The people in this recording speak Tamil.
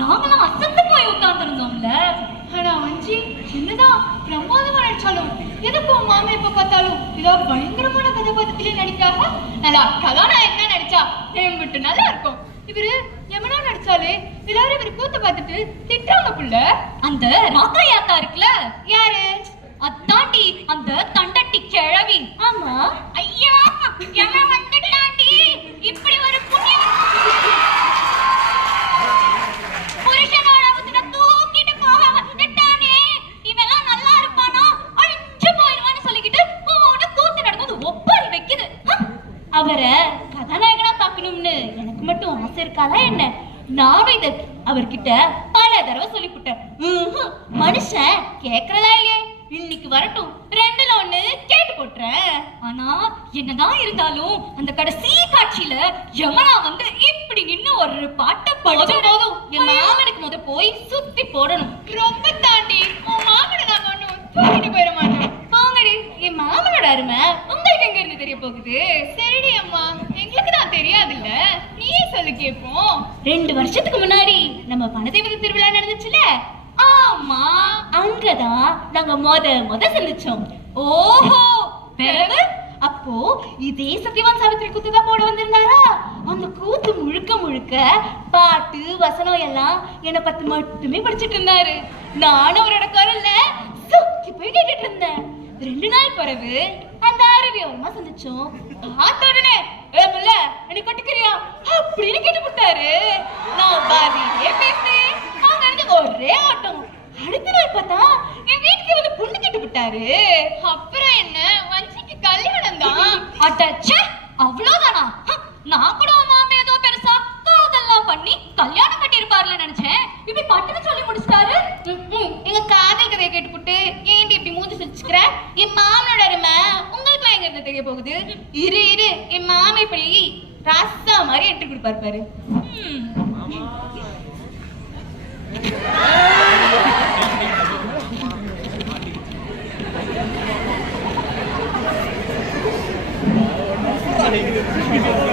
நாங்களாம் அசந்து போய் உட்கார்ந்துருந்தோம்ல. ஆனா வஞ்சி என்னதான் பிரமாதமா நடிச்சாலும் எதுக்கும் மாமா எப்ப பார்த்தாலும் ஏதாவது பயங்கரமான கதாபாத்திரத்திலே நடிக்காக நல்லா கதாநாயகனா நடிச்சா விட்டு நல்லா இருக்கும். இவரு யமனா நடிச்சாலே எல்லாரும் இவரு கூத்த பார்த்துட்டு திட்டுறாங்க புள்ள. அந்த ராக்காயாத்தா இருக்குல்ல, யாரு? அத்தாண்டி அந்த தண்டட்டி கிழவி. ஆமா. ஐயா யமன் வந்துட்டாண்டி, இப்படி ஒரு புண்ணியம் புருஷனோட உசுர தூக்கிட்டு போக வந்துட்டானே, இவெல்லாம் நல்லா இருப்பானா அழிஞ்சு போயிடுவான்னு சொல்லிக்கிட்டு போன கூத்து நடந்தது ஒப்பாரி வைக்குது. அவரை கதாநாயகனா பார்க்கணும்னு எனக்கு மட்டும் ஆசை இருக்காதா என்ன? நானும் இத அவர்கிட்ட பல தடவை சொல்லிவிட்டேன். மனுஷன் கேக்குறதா இல்லையே, இன்னைக்கு வரட்டும் ரெண்டுல ஒண்ணு கேட்டு போட்டுறேன். ஆனா என்னதான் இருந்தாலும் அந்த கடைசி காட்சியில யமனா வந்து இப்படி நின்னு ஒரு பாட்டை போதும் போதும் என் மாமனுக்கு முத போய் சுத்தி போடணும். ரொம்ப தாண்டி உன் மாமனை நாங்க ஒண்ணும் தூக்கிட்டு போயிட மாட்டோம். போங்கடி, என் மாமனோட அருமை உங்களுக்கு எங்க இருந்து தெரிய போகுது? சரிடி அம்மா, எங்களுக்கு தான் தெரியாதுல்ல, நீயே சொல்லு கேட்போம். 2 வருஷத்துக்கு முன்னாடி நம்ம வனதேவதை திருவிழா நடந்துச்சுல, ஆமா அங்கதான் நாங்க முத சந்திச்சோம். ஓஹோ, பிறகு அப்போ இதே சத்யவான் சாவித்திரி கூத்து தான் போட வந்திருந்தாரா? அந்த கூத்து முழுக்க முழுக்க பாட்டு வசனம் எல்லாம் என்னை பத்தி மட்டுமே படிச்சுட்டு இருந்தாரு. நானும் அவரோட குரல்ல சொக்கி போய் கேட்டுட்டு இருந்தேன். 2 நாள் பிறகு அந்த அருவி ஓரமா சந்திச்சோம். பார்த்த உடனே ஏ முல்ல என்ன கட்டுக்கிறியா அப்படின்னு கேட்டு விட்டாரு. நான் பாதியே பேசினேன். அவங்க இருந்து ஒரே ஆட்டம். அடுத்த நாள் பார்த்தா என் வீட்டுக்கு வந்து பொண்ணு கேட்டு விட்டாரு. அப்புறம் என்ன, வஞ்சிக்கு கல்யாணம் தான். அட்டச்சே, அவ்வளவுதானா? நான் கூட மாமா ஏதோ பெருசா காதெல்லாம் பண்ணி கல்யாணம் கட்டி இருப்பாருல நினைச்சேன். இப்படி பட்டுன்னு சொல்லி முடிச்சிட்டாரு. எங்க காதல் கதையை கேட்டுப்புட்டு ஏண்டி இப்படி மூஞ்சி சுழிச்சுக்கிற? என் மாமனோட அருமை உங்களுக்கு எங்க இருந்து தெரிய போகுது? இரு என் மாமா இப்படி ரசா மாதிரி எட்டு கொடுப்பாரு பாரு. Thank you.